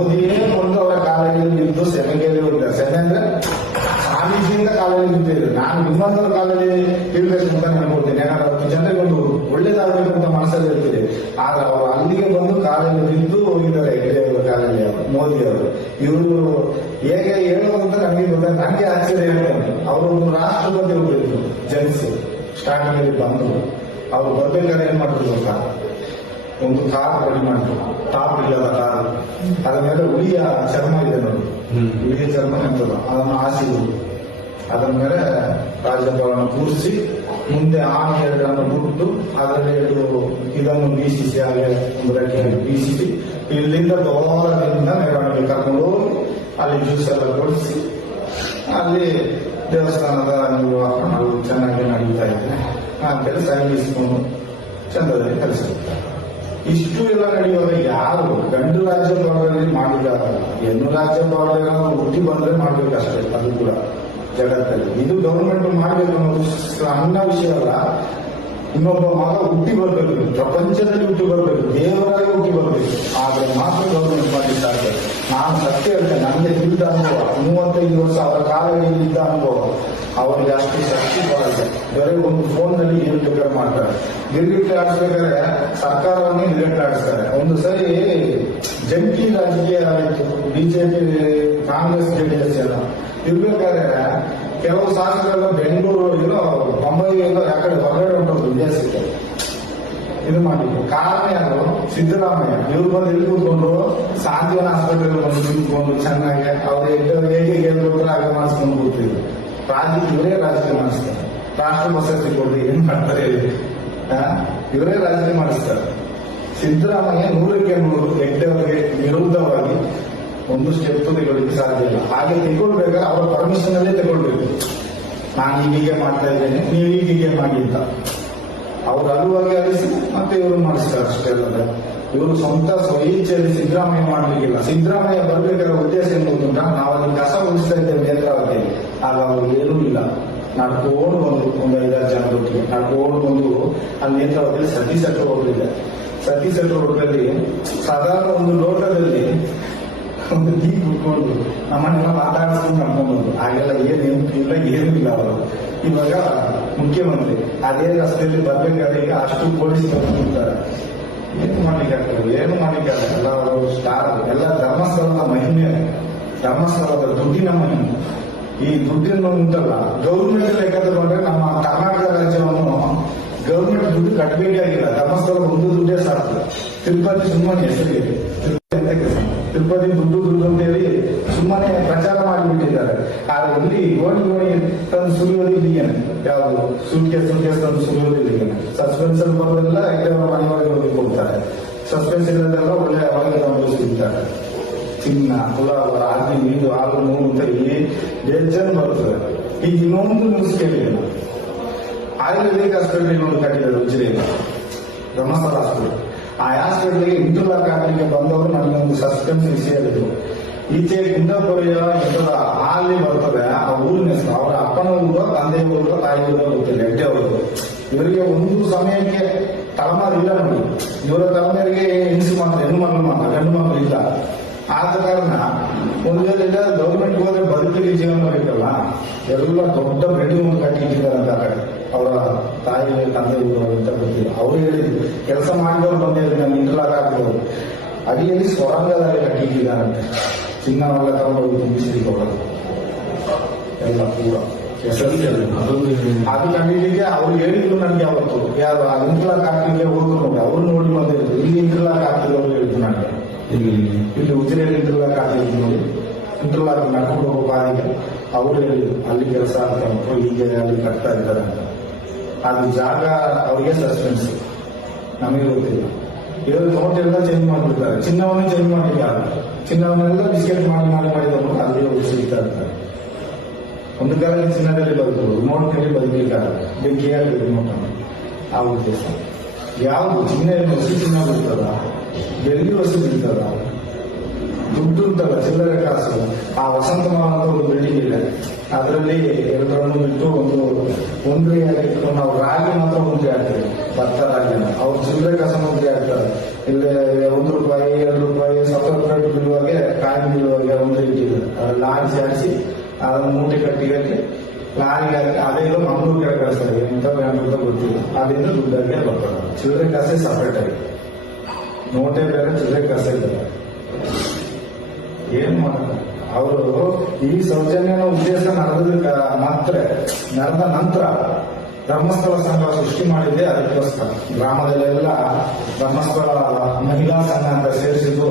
ಮೋದಿಯೇ ಬಂದು ಅವರ ಕಾಲದಲ್ಲಿ ನಿಂತು ಸೆಮೆಗೆಯಲ್ಲಿ ಹೋಗಿದ್ದಾರೆ. ಸೆಮೆ ಅಂದ್ರೆ ಸ್ವಾಮೀಜಿಯಿಂದ ಕಾಲದಲ್ಲಿ ನಿಂತಿದ್ರು. ನಾನು ನಿಮ್ಮಂತರ ಕಾಲದಲ್ಲಿ ಇರ್ಬೇಕು ಅಂತ ಅನ್ಕೊಳ್ತೀನಿ. ಯಾಕಂದ್ರೆ 10 ಜನರಿಗೆ ಒಂದು ಒಳ್ಳೇದಾಗಬೇಕು ಅಂತ ಮನಸ್ಸಲ್ಲಿ ಇರ್ತೀರಿ. ಆದ್ರೆ ಅವರು ಅಲ್ಲಿಗೆ ಬಂದು ಕಾಲದಲ್ಲಿ ನಿಂತು ಹೋಗಿದ್ದಾರೆ. ಹೆಗ್ಡೆ ಅವರ ಕಾಲದಲ್ಲಿ ಮೋದಿ ಅವರು. ಇವರು ಹೇಗೆ ಹೇಳೋದು ಅಂತ ನನಗೆ ಗೊತ್ತಾಗ ನನಗೆ ಆಶ್ಚರ್ಯ ಹೇಳ್ತಾರೆ. ಅವರು ಒಂದು ರಾಷ್ಟ್ರಪತಿ ಹೋಗಿದ್ರು ಜೆಂಟ್ಸ್ ಸ್ಟಾರ್ಟಿಂಗ್ ಅಲ್ಲಿ ಬಂದು ಅವ್ರು ಬರ್ಬೇಕಾದ್ರೆ ಏನ್ ಮಾಡ್ತಿದ್ರು ಗೊತ್ತಾ, ಒಂದು ಕಾರ್ ರೆಡಿ ಮಾಡಿದ್ರು. ಟಾಪ್ ಇಲ್ಲದ ಕಾರ್, ಅದ್ರ ಮೇಲೆ ಹುಲಿಯ ಚರ್ಮ ಇದೆ ನೋಡಿ, ಹುಲಿಯ ಚರ್ಮ ನಿಂತದ, ಅದನ್ನು ಹಾಸಿದ್ರು. ಅದರ ಮೇಲೆ ರಾಜ್ಯಪಾಲನ ಕೂರಿಸಿ ಮುಂದೆ ಆನೆ 2 ಬಿಟ್ಟು ಅದರಲ್ಲಿ 2 ಇದನ್ನು ಬೀಸಿಸಿ, ಹಾಗೆ ಒಂದು ರೆಕ್ಕೆಯನ್ನು ಬೀಸಿಸಿ ಇಲ್ಲಿಂದ ದೂರದಿಂದ ಮೆರವಣಿಗೆ ಕರ್ಕೊಂಡು ಹೋಗಿ ಅಲ್ಲಿ ಜ್ಯೂಸ್ ಎಲ್ಲ ಕೊಡಿಸಿ ಅಲ್ಲಿ ದೇವಸ್ಥಾನದ ನಿರ್ವಹಣೆ ಚೆನ್ನಾಗಿ ನಡೀತಾ ಇದೆ ಅಂತೇಳಿ ಸಹಿಸ್ಕೊಂಡು ಚಂದದಲ್ಲಿ ಕಲಿಸುತ್ತಾರೆ. ಇಷ್ಟು ಎಲ್ಲ ನಡೆಯುವಾಗ ಯಾರು ಗಂಡು ರಾಜ್ಯಪಾಲರಲ್ಲಿ ಮಾಡಿದಾಗ ಹೆಣ್ಣು ರಾಜ್ಯಪಾಲರ ಹುಟ್ಟಿ ಬಂದ್ರೆ ಮಾಡ್ಬೇಕಷ್ಟೇ. ಅದು ಕೂಡ ಜಗತ್ತಲ್ಲಿ ಇದು ಗವರ್ಮೆಂಟ್ ಮಾಡ್ಬೇಕು ಅನ್ನೋದು ಸಣ್ಣ ವಿಷಯ ಅಲ್ಲ. ಇನ್ನೊಬ್ಬ ಮಗ ಹುಟ್ಟಿ ಬರ್ಬೇಕು, ಪ್ರಪಂಚದಲ್ಲಿ ಹುಟ್ಟಿ ಬರ್ಬೇಕು, ದೇವರಾಗಿ ಹುಟ್ಟಿ ಬರ್ಬೇಕು, ಆದ್ರೆ ಮಾತ್ರ ಗವರ್ಮೆಂಟ್ ಮಾಡಿದ್ದಾರೆ. ನಾನು ಸತ್ಯ ಹೇಳ್ತೇನೆ, ನನಗೆ ತಿಳಿದ ಅನುಭವ 35 ವರ್ಷ ಅವರ ಕಾಲದಲ್ಲಿ ಇದ್ದ ಅನುಭವ. ಅವರಿಗೆ ಅಷ್ಟು ಶಕ್ತಿ ಬರುತ್ತೆ. ಬರೀ ಒಂದು ಫೋನ್ ನಲ್ಲಿ ಏನು ಬೇಕಾದ್ರೆ ಮಾಡ್ತಾರೆ. ಗಿರ್ಗಿಟ್ ಆಡಿಸ್ಬೇಕಾದ್ರೆ ಸರ್ಕಾರವನ್ನೇ ಗಿರ್ಗಿಟ್ ಆಡಿಸ್ತಾರೆ. ಒಂದು ಸರಿ ಜಂಟಿ ರಾಜಕೀಯ ಆಯಿತು, ಬಿಜೆಪಿ ಕಾಂಗ್ರೆಸ್ ಜೆಡಿಎಸ್ ಎಲ್ಲ ಇರ್ಬೇಕಾದ್ರೆ ಕೆಲವು ಶಾಸಕರೆಲ್ಲ ಬೆಂಗಳೂರು ಏನೋ ಮುಂಬೈ ಏನೋ ಯಾಕಡೆ ಹೊರಗಡೆ ಉಂಟು ವಿದೇಶಕ್ಕೆ ಇದು ಮಾಡಿದ್ರು. ಕಾರಣ ಯಾರು? ಸಿದ್ದರಾಮಯ್ಯ. ಇವ್ರು ಬಂದು ಇಲ್ಲಿ ಕೂತ್ಕೊಂಡು ಸಾಂತ್ವನ ಆಸ್ಪತ್ರೆಗೆ ಬಂದು ನಿಂತ್ಕೊಂಡು ಚೆನ್ನಾಗಿ ಅವ್ರು ಹೇಗೆ ಗೆಲ್ಲೋದ್ರೆ ಹಾಗೆ ಮಾಡಿಸ್ಕೊಂಡು ಕೂತಿದ್ರು. ಇವರೇ ರಾಜಕೀಯ ಮಾಡಿಸ್ತಾರೆ. ರಾಷ್ಟ್ರ ಪ್ರಶಸ್ತಿ ಕೊಡ್ರಿ ಏನ್ ಮಾಡ್ತಾರೆ, ಇವರೇ ರಾಜಕೀಯ ಮಾಡಿಸ್ತಾರೆ. ಸಿದ್ದರಾಮಯ್ಯ 100ಕ್ಕೆ 100 ಹೆಗ್ಡೆ ಅವರಿಗೆ ವಿರುದ್ಧವಾಗಿ ಒಂದು ಸ್ಟೆಪ್ ತೆಗೊಳ್ಳಿಕ್ಕೆ ಸಾಧ್ಯ ಇಲ್ಲ. ಹಾಗೆ ತೆಗೊಳ್ಬೇಕಾದ್ರೆ ಅವರ ಪರ್ಮಿಷನ್ ಅಲ್ಲೇ ತಗೊಳ್ಬೇಕು. ನಾನು ಹೀಗೆ ಮಾಡ್ತಾ ಇದ್ದೇನೆ, ನೀವು ಹೀಗೆ ಮಾಡಿ ಅಂತ ಅವ್ರು ಅಲ್ಲುವಾಗಿ ಅಲಿಸಿ ಮತ್ತೆ ಇವರು ಮಾಡಿಸ್ತಾರೆ ಅಷ್ಟೇ ಅಲ್ಲದೆ. ಇವರು ಸ್ವಂತ ಸ್ವಇಚ್ಛೆಯಲ್ಲಿ ಸಿದ್ದರಾಮಯ್ಯ ಮಾಡಲಿಕ್ಕಿಲ್ಲ. ಸಿದ್ದರಾಮಯ್ಯ ಬರ್ಬೇಕಾದ್ರೆ ಉದ್ದೇಶ ಏನು ಗೊತ್ತುಂಟಾ, ನಾವು ಅಲ್ಲಿ ಕಸ ಉಳಿಸ್ತಾ ಇದ್ದೇವೆ ನೇತ್ರಾವತಿಯಲ್ಲಿ. ಆಗ ಅವರು ಏನೂ ಇಲ್ಲ, ನಡ್ಕೊಂಡು ಒಂದು 5-6 ಜನರೊಟ್ಟಿಗೆ ನಡ್ಕೊಂಡು ಬಂದು ಅಲ್ಲಿ ನೇತ್ರಾವತಿಯಲ್ಲಿ ಸತೀಶ್ ಹತ್ರ ಹೋಗ್ತಿದೆ. ಸತೀಶ್ ಹತ್ರ ಹೋಟೆಲ್ಲಿ ಸಾಧಾರಣ ಒಂದು ಲೋಟದಲ್ಲಿ ಒಂದು ಟೀ ಕುಟ್ಕೊಂಡು ನಮ್ಮನ್ನೆಲ್ಲ ಮಾತಾಡಿಸ್ಕೊಂಡು ನಡ್ಕೊಂಡ್ಬಂದು. ಹಾಗೆಲ್ಲ ಏನೇನು ಇಲ್ಲ, ಏನೂ ಇಲ್ಲ ಅವರು. ಇವಾಗ ಮುಖ್ಯಮಂತ್ರಿ ಅದೇ ರಸ್ತೆಯಲ್ಲಿ ಬರ್ಬೇಕಾದ್ರೆ ಈಗ ಅಷ್ಟು ಪೊಲೀಸ್ ಬರ್ತಾರೆ. ಏನು ಮಾಡ್ಲಿಕ್ಕೆ ಆಗ್ತದೆ? ಏನು ಮಾಡ್ಲಿಕ್ಕೆ ಆಗಲ್ಲ. ಎಲ್ಲ ಅವರು ಸ್ಟಾರ್, ಎಲ್ಲ ಧರ್ಮಸ್ಥಳದ ಮಹಿಮೆ, ಧರ್ಮಸ್ಥಳದ ದುಡ್ಡಿನ ಮಹಿಮೆ. ಈ ದುಡ್ಡಿನ ಉಂಟಲ್ಲ, ಗೌರ್ಮೆಂಟ್ ಲೆಕ್ಕ ತಗೊಂಡ್ರೆ ನಮ್ಮ ಕರ್ನಾಟಕ ರಾಜ್ಯವನ್ನು ಗೌರ್ಮೆಂಟ್ ದುಡ್ಡು ಕಟ್ಟಬೇಕಾಗಿಲ್ಲ. ಧರ್ಮಸ್ಥಳ ಒಂದು ದುಡ್ಡೇ ಸಾಕು. ತಿರುಪತಿ ಸುಮ್ಮನೆ ಹೆಸರಿಗೆ ತಿರುಪತಿ ದುಡ್ಡು ಅಂತೇಳಿ ಸುಮ್ಮನೆ ಪ್ರಚಾರ ಮಾಡಿಬಿಟ್ಟಿದ್ದಾರೆ. ಆದ್ರೆ ಇಲ್ಲಿ ಗೋಣಿ ತಂದು ಸುರಿಯೋದು ಇಲ್ಲಿಗೆ, ಯಾವುದು ಸೂಟ್ಕೇಸ್ ತಂದು ಸುರಿಯೋದು ಇಲ್ಲಿಗೆ. ಸಸ್ಪೆನ್ಸ್ ಅಲ್ಲಿ ಬರೋದೆಲ್ಲ ಮನೆಯೊಳಗೆ ಹೋಗಿ ಕೊಡ್ತಾರೆ. ಸಸ್ಪೆನ್ಸ್ ಇರೋದೆಲ್ಲ ಒಳ್ಳೆ ಒಳಗೆ ನಮಗೆ ಸಿಗ್ತಾರೆ. ಚಿನ್ನ, ಪುಲಾವ, ಆಗಿ ನೀರು, ಹಾಲು, ನೋವು ಅಂತ ಇಲ್ಲಿ ಬೇಜನ್ ಬರ್ತದೆ. ಈಗ ಇನ್ನೊಂದು ನ್ಯೂಸ್ ಕೇಳಿಲ್ಲ, ಆಯುರ್ವೇದಿಕ್ ಹಾಸ್ಪಿಟಲ್ ಇನ್ನೊಂದು ಕಟ್ಟಿದ್ದಾರೆ ಉಜಿರೆಯಲ್ಲಿ, ಧರ್ಮಸ್ಥಳ ಹಾಸ್ಪಿಟಲ್. ಆ ಹಾಸ್ಪಿಟಲ್ಗೆ ಇಂಟರ್ಲಾಕ್ ಹಾಕಲಿಕ್ಕೆ ಬಂದವರು ನನಗೊಂದು ಸಸ್ಪೆನ್ಸ್ ವಿಷಯ ಹೇಳಿದ್ರು. ಈಚೆ ಕುಂದಾಪುರಿಯ ಎಂಟದ ಅಲ್ಲಿ ಬರ್ತದೆ ಆ ಊರಿನ ಹೆಸರು. ಅವರ ಅಪ್ಪನ ಊರು, ತಂದೆ ಊರು, ತಾಯಿ ಊರು ಗೊತ್ತಿಲ್ಲ, ಹೆಗ್ಡೆ ಅವರು. ಇವರಿಗೆ ಒಂದು ಸಮಯಕ್ಕೆ ತಲೆಮಾರು ಇಲ್ಲ ನೋಡಿ. ಇವರ ತಲೆಮಾರಿಗೆ ಹೆಂಗಸು ಮಾತ್ರ, ಹೆಣ್ಣು ಮಕ್ಕಳು ಮಾತ್ರ, ಗಂಡು ಮಕ್ಕಳು ಇಲ್ಲ. ಆದ ಕಾರಣ ಒಂದು ವೇಳೆ ಗೌರ್ಮೆಂಟ್ ಹೋದ್ರೆ ಬದುಕಿಗೆ ಜೀವನ ಬೇಕಲ್ಲ, ಎಲ್ಲ ದೊಡ್ಡ ಬಿಲ್ಡಿಂಗ್ ಕಟ್ಟಿಟ್ಟಿದ್ದಾರೆ ಅಂತ ಅವರ ತಾಯಿ ತಂದೆ ಊರು ಅಂತ ಗೊತ್ತಿಲ್ಲ. ಅವ್ರು ಹೇಳಿದ್ರು ಕೆಲಸ ಮಾಡಿದವರು ಬಂದಿದ್ರು, ನಾನು ಇಂಟರ್ಲಾಕ್ ಆಗ್ಬೋದು. ಅಡಿಯಲ್ಲಿ ಸ್ವರಂಗದಲ್ಲಿ ಕಟ್ಟಿಟ್ಟಿದ್ದಾರಂತೆ. ಚಿನ್ನವೆಲ್ಲ ತಗೊಂಡೋಗಿ ತುಂಬಿಸಿ ಕೊಡೋದು ಎಲ್ಲ ಕೂಡ ಅದು ಕಂಡಿದ್ದಕ್ಕೆ ಅವ್ರು ಹೇಳಿದ್ರು ನನಗೆ. ಅವತ್ತು ಯಾರು ಆ ಇಂಟರ್ಲಾಕ್ ಹಾಕ್ಲಿಕ್ಕೆ ಹೋದ್ರು ನೋಡಿ, ಅವ್ರು ನೋಡಿ ಬಂದಿದ್ರು. ಇಲ್ಲಿ ಇಂಟರ್ಲಾಕ್ ಹಾಕ್ತಿರೋರು ಹೇಳಿದ್ರು ನನಗೆ. ಇಲ್ಲಿ ಉಜಿರೆಯಲ್ಲಿ ಇಂಟರ್ಲಾಕ್ ಹಾಕಿದ್ರು ನೋಡಿ, ಇಂಟರ್ಲಾಕ್ ನಡ್ಕೊಂಡು ಹೋಗೋ ಬಾರಿಗೆ ಅವ್ರು ಹೇಳಿದ್ರು ಅಲ್ಲಿ ಕೆಲಸ ಅಂತ ಹೀಗೆ ಅಲ್ಲಿ ಕಟ್ತಾ ಇದ್ದಾರೆ ಅಂತ. ಅದು ಜಾಗ ಅವರಿಗೆ ಸಸ್ಪೆನ್ಸ್, ನಮಗೆ ಗೊತ್ತಿಲ್ಲ. ಇವರು ನೋಟ್ ಎಲ್ಲ ಚೇಂಜ್ ಮಾಡಿಬಿಡ್ತಾರೆ. ಚಿನ್ನವನ್ನು ಚೇಂಜ್ ಮಾಡಿದ್ದಾರೆ. ಚಿನ್ನವನ್ನೆಲ್ಲ ಬಿಸ್ಕೆಟ್ ಮಾಡಿದವರು ಅಲ್ಲಿ ಸಿಗ್ತಾ ಇರ್ತಾರೆ. ಒಂದು ಕಾಲದಲ್ಲಿ ಚಿನ್ನದಲ್ಲಿ ಬದುಕುವುದು, ನೋಟ್ನಲ್ಲಿ ಬದುಕಲಿಕ್ಕಾಗ ಬೆಂಕಿ ಹಾಕಬೇಕು ನೋಟನ್ನು. ಆ ಉದ್ದೇಶ ಯಾವುದು? ಚಿನ್ನ ಹೊಸ ಚಿನ್ನ ಬರ್ತದ, ಬೆಳ್ಳಿ ಹೊಸ ಬೀಳ್ತದ, ದುಡ್ಡು ಉಂಟಲ್ಲ, ಚಿಲ್ಲರೆ ಕಾಸು. ಆ ವಸಂತ ಮಾಲ್ ಅಂತ ಒಂದು ಬಿಲ್ಡಿಂಗ್ ಇದೆ, ಅದರಲ್ಲಿ 2 ರನ್ನು ಬಿಟ್ಟು ಒಂದು ಇಟ್ಕೊಂಡು ನಾವು ರಾಗಿ ಮಾತ್ರ ಮುಂದೆ ಹಾಕ್ತೀವಿ, ಭತ್ತ ರಾಗಿನ. ಅವ್ರು ಚಿಲ್ಲರೆ ಕಾಸು ಮುಂದೆ ಹಾಕ್ತಾರೆ. ಇಲ್ಲಿ 1 ರೂಪಾಯಿ 2 ರೂಪಾಯಿ 70 ರೂಪಾಯಿ ಬೀಳುವಾಗೆ ಆಡಿಸಿ ಅದನ್ನು ಮೂಟೆ ಕಟ್ಟಿಗೆ ಲಾರಿಗೆ ಹಾಕಿ ಅದೇನೋ ಮಂಗಳೂರಿಗೆ ಕಳಿಸ್ತಾರೆ ಎಂತ ಅಂತ ಗೊತ್ತಿಲ್ಲ. ಅಲ್ಲಿಂದ ದುಡ್ಡಾಗಿ ಬರ್ತಾರೆ. ಚಿಲ್ಲರೆ ಕಾಸೆ ಸಪರೇಟ್ ಆಗಿ, ನೋಟೆ ಬೇರೆ ಚಿಲ್ಲರೆ ಕಾಸೆ ಬೇರೆ. ಏನ್ ಮಾಡ್ತಾರೆ ಅವರು? ಈ ಸೌಜನ್ಯನ ಉದ್ದೇಶ ನಡೆದ ನಂತರ ಧರ್ಮಸ್ಥಳ ಸಂಘ ಸೃಷ್ಟಿ ಮಾಡಿದ್ದೆ ಅದಕ್ಕೋಸ್ಕರ. ಗ್ರಾಮದಲ್ಲೆಲ್ಲ ಧರ್ಮಸ್ಥಳ ಮಹಿಳಾ ಸಂಘ ಅಂತ ಸೇರಿಸಿದ್ದು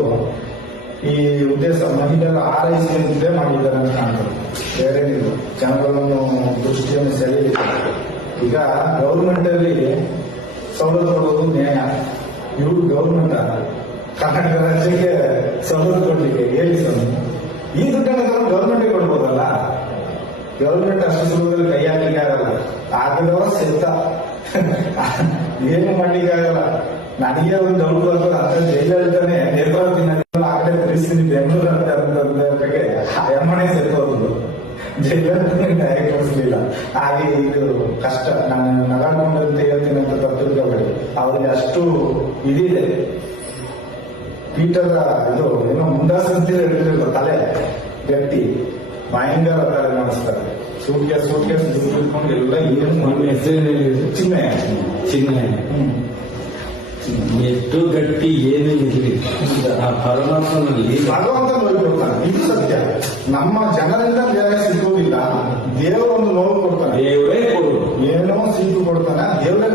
ಈ ಉದ್ದೇಶ, ಮಹಿಳೆಯರ ಆರೈಸಿದ್ದೇ ಮಾಡಿದ್ದಾರೆ ಅಂತ ಕಾಣ್ತದೆ. ಬೇರೆ ಜನಗಳನ್ನು ದೃಷ್ಟಿಯನ್ನು ಸೆಳೆಯಲಿಕ್ಕೆ. ಈಗ ಗೌರ್ಮೆಂಟ್ ಅಲ್ಲಿ ಸವಲತ್ತು ಕೊಡೋದು ನ್ಯಾಯ. ಇವರು ಗೌರ್ಮೆಂಟ್ ಕರ್ನಾಟಕ ರಾಜ್ಯಕ್ಕೆ ಸವಲತ್ತು ಕೊಡ್ಲಿಕ್ಕೆ ಹೇಳಿ ಸರ್, ಈ ದುಡ್ಡನ್ನು ಗೌರ್ಮೆಂಟ್ಗೆ ಕೊಡ್ಬೋದಲ್ಲ. ಗೌರ್ಮೆಂಟ್ ಅಷ್ಟು ಸುಲಭದಲ್ಲಿ ಕೈ ಹಾಕ್ಲಿಕ್ಕೆ ಆಗಲ್ಲ. ಆಗದವ ಸೆತ್ತ ಏನು ಮಾಡ್ಲಿಕ್ಕೆ ಆಗಲ್ಲ. ನನಗೆ ಒಂದು ಡೌಟ್ ಬರ್ತದೆ ಅಂತ ಜೈಲಳಿತಾನೆ ನೇತ್ರಾವತಿ ಆಗಲೇ ಪರಿಸ್ಥಿತಿ ಬೆಂಗಳೂರು ಅಂತಕ್ಕೆ ಎಮ್ಮನೆ ಸೆತ್ತೋದು. ಜೈಲಳಿತಾನೆ ನ್ಯಾಯ ಕೊಡಿಸ್ಲಿಲ್ಲ. ಹಾಗೆ ಇದು ಕಷ್ಟ. ನಾನು ನಗಾಡ್ಕೊಂಡಂತ ಹೇಳ್ತೀನಿ ಅಂತ ತಪ್ಪಿರ್ಕೋಬೇಡಿ. ಅವ್ರಿಗೆ ಅಷ್ಟು ಇದಿದೆ. ಪೀಠದ ಇದು ಏನೋ ಮುಂದಾಸಂತ ಹೇಳಿರ್ಬೇಕು, ತಲೆ ಗಟ್ಟಿ ಭಯಂಕರ ತಲೆ ಮಾಡಿಸ್ತಾರೆ. ಸೂಟ್ಕೇಸ್ ದುಡ್ಡು ಎಲ್ಲ ಏನು ಚಿನ್ನ ಎಷ್ಟು ಗಟ್ಟಿ ಏನು ಇರಲಿ ಆ ಪರಮಾತ್ಮನಲ್ಲಿ ಭಗವಂತ ನೋಡ್ಕೊಡ್ತಾನೆ. ಇದು ಸತ್ಯ. ನಮ್ಮ ಜನರಿಂದ ಬೇರೆ ಸಿಗೋದಿಲ್ಲ. ದೇವರೊಂದು ನೋವು ಕೊಡ್ತಾನೆ. ದೇವರೇ ಕೊಡುದು. ಏನೋ ಸಿಕ್ಕು ಕೊಡ್ತಾನೆ, ದೇವರೇ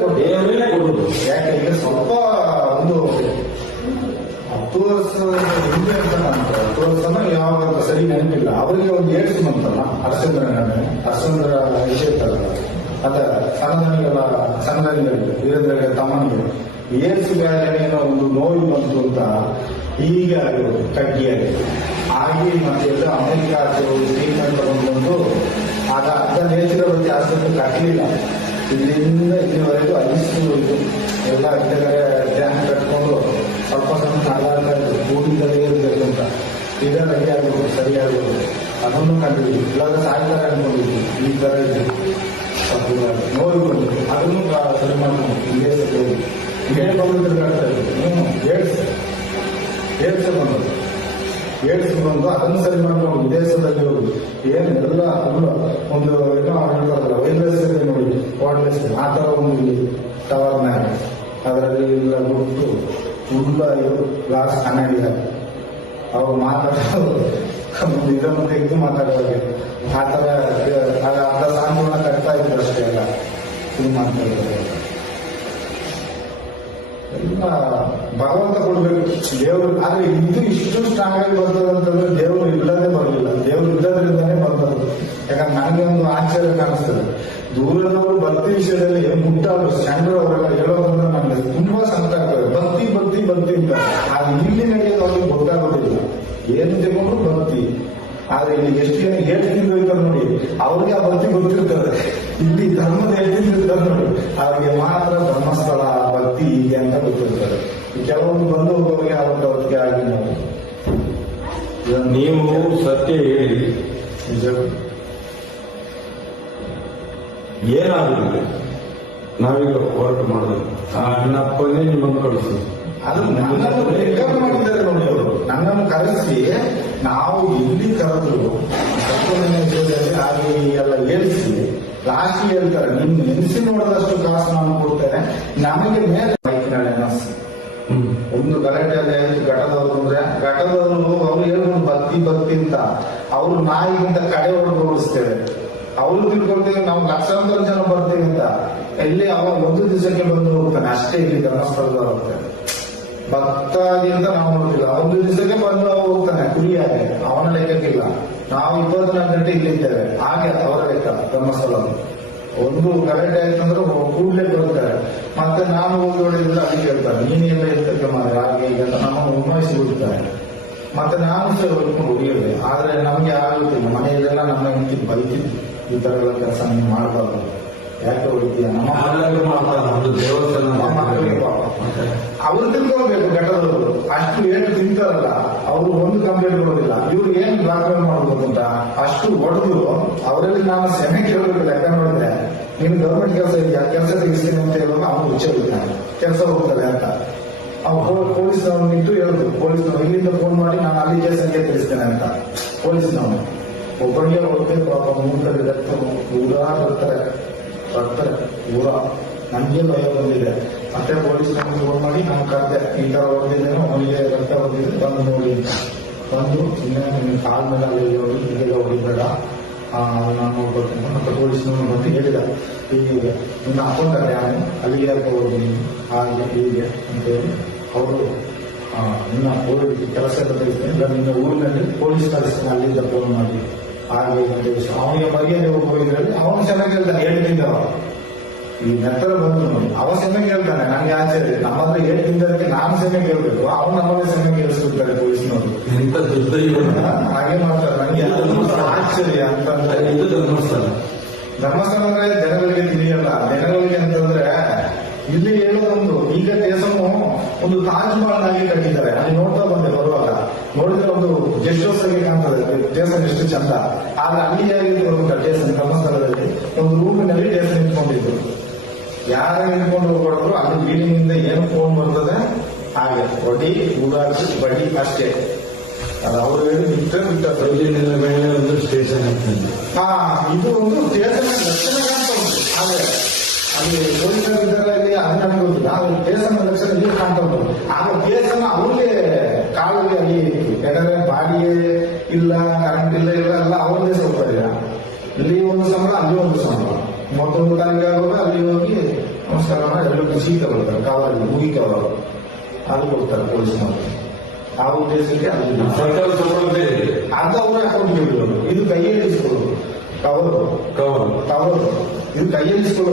ಕೊಡುದು. ಯಾಕೆ ಸ್ವಲ್ಪ ಒಂದು 10 ವರ್ಷದ ಹಿಂದೆ ಅಂತ 10 ವರ್ಷನ ಯಾವಾಗ ಸರಿ ನೆನಪಿಲ್ಲ. ಅವರಿಗೆ ಒಂದು ಏಡ್ಸ್ ಬಂತಲ್ಲ, ಹರ್ಷಚಂದ್ರ ವಿಷಯ ಇತ್ತಲ್ಲ, ಅದ ಸಣ್ಣದನಿಗಳು ವೀರೇಂದ್ರಗೆ ತಮ್ಮನಿಗೆ ಏಡ್ಸ್ ಬ್ಯಾರೇನೋ ಒಂದು ನೋವು ಬಂತು ಅಂತ ಈಗ ಕಡ್ಡಿಯಾಗಿ ಆಗಿ ಮತ್ತೆ ಎಲ್ಲ ಅಮೆರಿಕ ಟ್ರೀಟ್ಮೆಂಟ್ ತಗೊಂಡು ಅದ ನೇಚುರೋಪತಿ ಆಸ್ಪತ್ರೆ ಕಟ್ಟಲಿಲ್ಲ. ಇಲ್ಲಿಂದ ಇಲ್ಲಿವರೆಗೂ ಐಸು ಇದು ಎಲ್ಲ ಡ್ಯಾಮ್ ಕಟ್ಕೊಂಡು ಸ್ವಲ್ಪ ನಡಾಡ್ತಾ ಇದ್ರು. ಕೂಡಿದಲೇ ಇರಬೇಕು ಅಂತ ಈಗ ರೆಡಿ ಆಗ್ಬೇಕು, ಸರಿಯಾಗಬೇಕು. ಅದನ್ನು ಕಂಡಿದ್ವಿ. ಇಲ್ಲಾಂದ್ರೆ ಸಾಯ್ತಾರೆ ಅನ್ಕೊಂಡಿದ್ವಿ. ಈ ತರ ಇದ್ವಿ. ನೋವು ಬಂದಿತ್ತು, ಅದನ್ನು ಸರಿ ಮಾಡ್ಕೊಂಡು ಇದೇ ಸರಿ ಏಳು ಬಂದು ತಿರುಗಾಡ್ತಾ ಇದ್ವಿ. ಏಡ್ಸ್ ಬಂದು ಅದನ್ನು ಸರಿ ಮಾಡ್ಕೊಂಡು ವಿದೇಶದಲ್ಲಿ ಹೋಗಿ ಏನು ಎಲ್ಲ ಒಂದು ಏನೋ ಹೇಳ್ತಾರಲ್ಲ ವೈರ್ಲೆಸ್ ನೋಡಿ, ವಾರ್ಡ್ಲೆಸ್ ಆ ತರ ಒಂದು ಟವರ್ನಾಗ ಅದರಲ್ಲಿ ಎಲ್ಲ ಬಿಟ್ಟು ಫುಲ್ಲ ಗ್ಲಾಸ್ ಕನ್ನಡಿಗ ಅವ್ರು ಮಾತಾಡೋದು ಇದನ್ನು ತೆಗೆದು ಮಾತಾಡೋರಿಗೆ ಆ ತರ ಅರ್ಧ ಸಾಂಗ್ಗಳನ್ನ ಕಟ್ತಾ ಇದ್ರು ಅಷ್ಟೇ. ಎಲ್ಲ ಇದು ಮಾಡ್ತಾ ಇದ್ದಾರೆ. ಎಲ್ಲ ಭಗವಂತ ಕೊಡ್ಬೇಕು ದೇವರು. ಆದ್ರೆ ಇದು ಇಷ್ಟು ಸ್ಟ್ರಾಂಗ್ ಆಗಿ ಬರ್ತದೆ ಅಂತಂದ್ರೆ ದೇವರು ಇಲ್ಲದೆ ಬರಲಿಲ್ಲ. ದೇವರು ಇಲ್ಲದ್ರಿಂದಾನೇ ಬರ್ತದೆ. ಯಾಕಂದ್ರೆ ನನಗೆ ಒಂದು ಆಶ್ಚರ್ಯ ಕಾಣಿಸ್ತದೆ. ದೂರದವರು ಭಕ್ತಿ ವಿಷಯದಲ್ಲಿ ಮುಟ್ಟಾಡು ಸಣ್ಣರು ಅವರೆಲ್ಲ ಹೇಳೋದ್ರಿಂದ ನನಗೆ ತುಂಬಾ ಸಂಕಟ ಆಗ್ತದೆ. ಭಕ್ತಿ ಅಂತ ಅದು ಇಲ್ಲಿ ನಡೆಯೋದು ಅವ್ರಿಗೆ ಗೊತ್ತಾಗೋದಿಲ್ಲ. ಏನು ತಗೊಂಡ್ರು ಭಕ್ತಿ. ಆದ್ರೆ ಇಲ್ಲಿ ಎಷ್ಟು ಜನ ಹೇಳ್ತಿದ್ದು ಹೋಗ್ತಾರೆ ನೋಡಿ, ಅವ್ರಿಗೆ ಆ ಭಕ್ತಿ ಗೊತ್ತಿರ್ತದೆ. ಇಲ್ಲಿ ಧರ್ಮದ ಹೇಳ್ತಿರ್ತಾರೆ ನೋಡಿ, ಅವ್ರಿಗೆ ಮಾತ್ರ ಧರ್ಮಸ್ಥಳ ಭಕ್ತಿ ಹೀಗೆ ಅಂತ ಗೊತ್ತಿರ್ತಾರೆ. ಕೆಲವೊಂದು ಬಂದು ಹೋಗೋರಿಗೆ ಅವತ್ತು ಅವತ್ತಿಗೆ ಆಗಿ ನೀವು ಸತ್ಯ ಹೇಳಿ ನಿಜ ಏನಾಗುದಿಲ್ಲ. ನಾವೀಗ ಹೊರಟು ಮಾಡೋದು ಆ ಅಣ್ಣಪ್ಪನೇ ನಿಮ್ಮನ್ನು ಕಳಿಸೋದು. ಅದು ನನ್ನನ್ನು ರೆಕಾರ್ಡ್ ಮಾಡಿದ್ದಾರೆ ನೋಡಿ. ಅವರು ನನ್ನನ್ನು ಕರೆಸಿ ನಾವು ಇಲ್ಲಿ ಕರೆದ್ರು ಹಾಗೆ ಎಲ್ಲ ಏರಿಸಿ ಲಾಸ್ಟ್ ಹೇಳ್ತಾರೆ, ನಿಮ್ ನೆನೆಸಿ ನೋಡಿದಷ್ಟು ಕಾಸು ನಾನು ಕೊಡ್ತೇನೆ, ನಮಗೆ ಮೇಲೆ ಬೈಕ್ನಲ್ಲಿ ಒಂದು ಗಲಾಟೆಯಲ್ಲಿ ಘಟದವರು ಅಂದ್ರೆ ಘಟದವರು ಅವ್ರು ಹೇಳ್ಬೋದು ಭಕ್ತಿ ಅಂತ. ಅವರು ನಾಯಿಗಿಂತ ಕಡೆ ಹೊಡೆದು ಓಡಿಸ್ತೇವೆ. ಅವರು ತಿಳ್ಕೊಳ್ತೇವೆ ನಾವು ಲಕ್ಷಾಂತರ ಜನ ಬರ್ತೀವಿ ಅಂತ. ಎಲ್ಲಿ ಅವ ಒಂದು ದಿವಸಕ್ಕೆ ಬಂದು ಹೋಗ್ತಾನೆ ಅಷ್ಟೇ. ಇಲ್ಲಿ ಧರ್ಮಸ್ಥಳದ ಹೋಗ್ತಾನೆ ಭಕ್ತಾಗಿಂತ ನಾವು ನೋಡ್ತಿಲ್ಲ. ಒಂದು ದಿವಸಕ್ಕೆ ಬಂದು ಹೋಗ್ತಾನೆ ಕುರಿಯಾಗಿ, ಅವನ ಲೆಕ್ಕಕ್ಕಿಲ್ಲ. ನಾವು 24 ಗಂಟೆ ಇಲ್ಲಿದ್ದೇವೆ ಹಾಗೆ ಅವರ ಲೆಕ್ಕ. ಧರ್ಮಸ್ಥಳ ಒಂದು ಗಲಾಟೆ ಆಯ್ತಂದ್ರೆ ಕೂಡಲೇ ಬರುತ್ತಾರೆ. ಮತ್ತೆ ನಾನು ಹೋಗಿ ಹೊಡೆದಿಲ್ಲ ಅದಕ್ಕೆ ಹೇಳ್ತಾರೆ, ನೀನೆಲ್ಲ ಇರ್ತಕ್ಕೆ ಮಾಡಿ ಹಾಗೆ ಈಗ ನಮ್ಮನ್ನು ಉನ್ಮಾಯಿಸಿ ಬಿಡ್ತಾರೆ. ಮತ್ತೆ ನಾನು ಸಹ ಹೊಡ್ಕೊಂಡು ಹೊಡಿಯೋದೆ. ಆದ್ರೆ ನಮ್ಗೆ ಆಗುತ್ತಿಲ್ಲ. ಮನೆಯಲ್ಲೆಲ್ಲ ನಮ್ಮ ಹೆಂಡತಿ ಬೈತಿದ್ವಿ, ಈ ತರ ಎಲ್ಲ ಕೆಲಸ ನೀವು ಮಾಡಬಾರ್ದು, ಯಾಕೆ ಹೊಡಿತೀಯ ನಮ್ಮ ಅವ್ರು ತಿಳ್ಕೊಳ್ಬೇಕು. ಘಟದವರು ಅಷ್ಟು ಏನು ತಿಂತಾರಲ್ಲ, ಅವರು ಒಂದು ಕಂಪ್ಲೇಂಟ್ ಕೊಡೋದಿಲ್ಲ. ಇವ್ರು ಏನು ಬ್ಲಾಕ್ ಮೇಲ್ ಮಾಡ್ಬೋದು ಅಂತ ಅಷ್ಟು ಹೊಡೆದು ಅವರಲ್ಲಿ ನಾನು ಸೆಮೆ ಕೇಳಬೇಕು. ಲೆಕ್ಕ ನೋಡಿದ್ರೆ ನೀನು ಗೌರ್ಮೆಂಟ್ ಕೆಲಸ ಇದೆಯಾ, ಕೆಲಸ ತೆಗಿಸ್ತೀನಿ ಅಂತ ಹೇಳುವಾಗ ಅವ್ನು ಹುಚ್ಚ ಬಿಡ್ತಾನೆ, ಕೆಲಸ ಹೋಗ್ತಾರೆ ಅಂತ. ಅವ್ರು ಪೊಲೀಸ್ನವ್ರನ್ನ ಇಟ್ಟು ಹೇಳುದು, ಪೊಲೀಸ್ನವ್ರು ಇಲ್ಲಿಂದ ಫೋನ್ ಮಾಡಿ ನಾನು ಅಲ್ಲಿ ಕೇಸಂಗೆ ತಿಳಿಸ್ತೇನೆ ಅಂತ. ಪೊಲೀಸ್ನವನು ಒಬ್ಬರಿಗೆ ಹೊರತೆ ಪಾಪ ಮೂರಲ್ಲಿ ರಕ್ತ ಊರ ಬರ್ತಾರೆ ಊರ ನನಗೆ ಭಯ ಬಂದಿದೆ. ಮತ್ತೆ ಪೊಲೀಸ್ ನಮ್ಗೆ ಫೋನ್ ಮಾಡಿ ನಾನು ಕರೆದೆ, ಈ ತರ ಬಂದಿದ್ದೇನೋ ಅವನಿಗೆ ರಕ್ತ ಬಂದಿದೆ ಬಂದು ನೋಡಿ ಅಂತ. ಬಂದು ಸುಮ್ಮನೆ ನಿನ್ನ ಕಾಲ ಮೇಲೆ ಅಲ್ಲಿ ಹೋಗಿ ಇದೆಲ್ಲ ಹೊಡಿಬೇಡ, ನಾನು ನೋಡ್ಕೊಳ್ತೀನಿ ಮತ್ತೆ ಪೊಲೀಸ್ನವ್ರು ಬಂದು ಹೇಳಿದ, ಹೀಗೆ ನಿನ್ನ ಅಕೌಂಟ್ ನಾನು ಅಲ್ಲಿಗೆ ಯಾಕೆ ಹೋಗ್ತೀನಿ ಹಾಗೆ ಹೀಗೆ ಅಂತೇಳಿ ಅವರು ನಿನ್ನ ಕೆಲಸ ತೆಗಿತೀನಿ ಇಲ್ಲ ನಿನ್ನ ಊರಿನಲ್ಲಿ ಪೊಲೀಸ್ ಕಳಿಸ್ತೀನಿ ಅಲ್ಲಿಂದ ಫೋನ್ ಮಾಡಿ ಹಾಗೆ ಅಂತೇಳಿ ಅವನಿಗೆ ಮರ್ಯಾದೆ ಹೋಗಿದ್ರಲ್ಲಿ ಅವನು ಚೆನ್ನಾಗಿ ಹೇಳ್ತಾನೆ. ಹೇಳ್ತಿದ್ದವ ಈ ನಂತರ ಬಂದು ನೋಡಿ ಅವ ಸೆಮೆ ಕೇಳ್ತಾನೆ. ನನಗೆ ಆಶ್ಚರ್ಯ, ನಮ್ಮ ಹತ್ರ ಹೇಳ್ತಿದ್ದಕ್ಕೆ ನಾನು ಸೆಮೆ ಕೇಳ್ಬೇಕು, ಅವನು ನಮ್ಮದೇ ಸೆಮೆ ಕೇಳಿಸ್ಬಿಡ್ತಾರೆ ಪೊಲೀಸ್ನವರು. ಎಂತ ದುರ್ದೈವ ಹಾಗೆ ಮಾಡ್ತಾರೆ. ನನಗೆ ಆಶ್ಚರ್ಯ ಅಂತ ಇದು ಧರ್ಮಸ್ಥಳ. ಧರ್ಮಸ್ಥಳ ಅಂದ್ರೆ ಜನಗಳಿಗೆ ತಿಳಿಯಲ್ಲ. ಜನಗಳಿಗೆ ಅಂತಂದ್ರೆ ಇಲ್ಲಿ ಹೇಳೋದೊಂದು, ಈಗ ದೇಶನು ಒಂದು ತಾಜ್ ಮಹಲ್ ಆಗಿ ಕಟ್ಟಿದ್ದಾರೆ. ಅಲ್ಲಿ ನೋಡ್ತಾ ಬಂದೆ ಬರುವಾಗ, ನೋಡಿದ್ರೆ ಒಂದು ಗೆಸ್ಟ್ ಹೌಸ್ ಆಗಿ ಕಾಣ್ತದೆ ದೇಶ ಎಷ್ಟು ಚಂದ. ಆದ್ರೆ ಅಲ್ಲಿ ಆಗಿದ್ರು ದೇಶ ಧರ್ಮಸ್ಥಳದಲ್ಲಿ ಒಂದು ರೂಮಿನಲ್ಲಿ ದೇಶ ನಿಂತ್ಕೊಂಡಿದ್ರು. ಯಾರ ನಿಂತ್ಕೊಂಡು ಹೋಗ್ಬಾರ್ದು, ಅಲ್ಲಿ ಬೀಳಿನಿಂದ ಏನು ಫೋನ್ ಬರ್ತದೆ ಹಾಗೆ ಒಡಿ ಊರಾಡ್ಸಿ ಬಡಿ ಅಷ್ಟೇ. ಅದು ಅವ್ರು ಹೇಳಿ ಬಿಟ್ಟರೆ ಮೇಲೆ ಒಂದು ಸ್ಟೇಷನ್ ಆಗ್ತದೆ. ಇದು ಒಂದು ಸ್ಟೇಷನ್ ಲಕ್ಷಣ ಕಾಣ್ತಾ ಉಂಟು. ಹಾಗೆ ಅಲ್ಲಿ ಪೊಲೀಸರಿದ್ದಾರೆ, ಅಲ್ಲಿ ಅದು ನನಗೆ ಗೊತ್ತಿಲ್ಲ. ಅಲ್ಲಿ ಸ್ಟೇಷನ್ ಲಕ್ಷಣ ಇಲ್ಲಿ ಕಾಣ್ತಾ ಉಂಟು. ಆಗ ಸ್ಟೇಷನ್ ಅವ್ರಿಗೆ ಕಾಲಿಗೆ ಅಲ್ಲಿ ಯಾಕಂದ್ರೆ ಬಾಡಿಗೆ ಇಲ್ಲ, ಕರೆಂಟ್ ಇಲ್ಲ ಎಲ್ಲ ಅವ್ರದ್ದೇ ಸೌಕರ್ಯ. ಇಲ್ಲಿ ಒಂದು ಸಂಬಳ ಅಲ್ಲಿ ಒಂದು ಸಂಬಳ. ಮತ್ತೊಂದು ತಾರೀಕು ಆಗುವಾಗ ಅಲ್ಲಿ ಹೋಗಿ ನಮಸ್ಕಾರ ಎರಡು ಖುಷಿ ತಗೊಳ್ತಾರೆ, ಕಾವಲಿ ಮುಗಿ ಕವರು ಅದು ಕೊಡ್ತಾರೆ ಪೊಲೀಸ್ನವರು. ಆ ಉದ್ದೇಶಕ್ಕೆ ಅಲ್ಲಿ ಸರ್ಕಾರ ಸಂಬಳ ಬೇರೆ, ಅದು ಅವರ ಅಕೌಂಟ್ಗೆ ಬಿಡೋದು. ಇದು ಕೈಯಲ್ಲಿ ಇಸ್ಕೊಳ್ಳೋದು, ಕವರು ಕವರ್ ಕವರು ಇದು ಕೈಯಲ್ಲಿ ಇಸ್ಕೊಳ್ಳೋದು.